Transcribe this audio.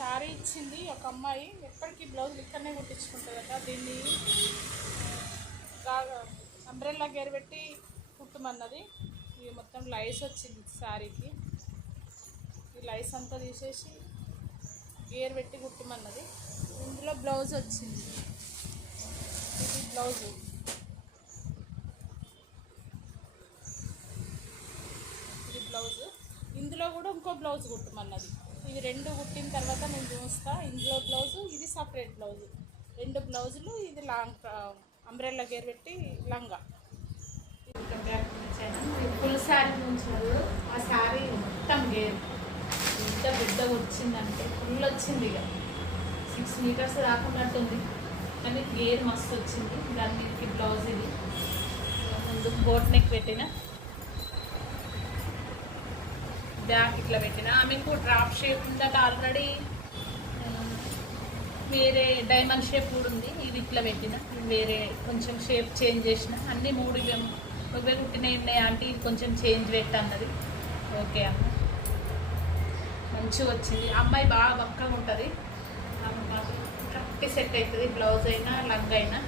శారీ ఇచ్చింది ఒక అమ్మాయి, ఎప్పటికీ బ్లౌజ్ ఇక్కడనే కుట్టించుకుంటుందట. దీన్ని అంబ్రెల్లా గేర్ పెట్టి కుట్టమన్నది. ఇది మొత్తం లైస్ వచ్చింది శారీకి. ఈ లైస్ అంతా తీసేసి గేర్ పెట్టి కుట్టమన్నది. ఇందులో బ్లౌజ్ వచ్చింది. ఇది బ్లౌజు. ఇది బ్లౌజు. ఇందులో కూడా ఇంకో బ్లౌజ్ కుట్టమన్నది. ఇది రెండు కుట్టిన తర్వాత నేను చూస్తా. ఇందులో బ్లౌజు, ఇది సపరేట్ బ్లౌజు, రెండు బ్లౌజులు. ఇది లాంగ్ అంబ్రెల్లా గేర్ పెట్టి లంగా. ఫుల్ శారీ ఉంచారు. ఆ శారీ మొత్తం గేర్ ఎంత పెద్దగా వచ్చిందంటే ఫుల్ వచ్చింది. ఇక 6 మీటర్స్ రాకున్నట్టుంది, కానీ గేర్ మస్తు వచ్చింది. దాని మీదకి బ్లౌజ్. ఇది ముందు బోట్ నెక్ పెట్టిన, బ్యాక్ ఇట్లా పెట్టిన. ఆమెకు డ్రాప్ షేప్ ఉందట ఆల్రెడీ, వేరే డైమండ్ షేప్ కూడా ఉంది. ఇది ఇట్లా పెట్టిన, వేరే కొంచెం షేప్ చేంజ్ చేసిన. అన్నీ 3 నువ్వే కుట్టినవి ఉన్నాయి అంటే ఇది కొంచెం చేంజ్ పెట్టన్నది. ఓకే అమ్మ, మంచిగా వచ్చింది. అమ్మాయి బాగా బక్కగా ఉంటుంది, కరెక్ట్ సెట్ అవుతుంది. బ్లౌజ్ అయినా లంగ్ అయినా.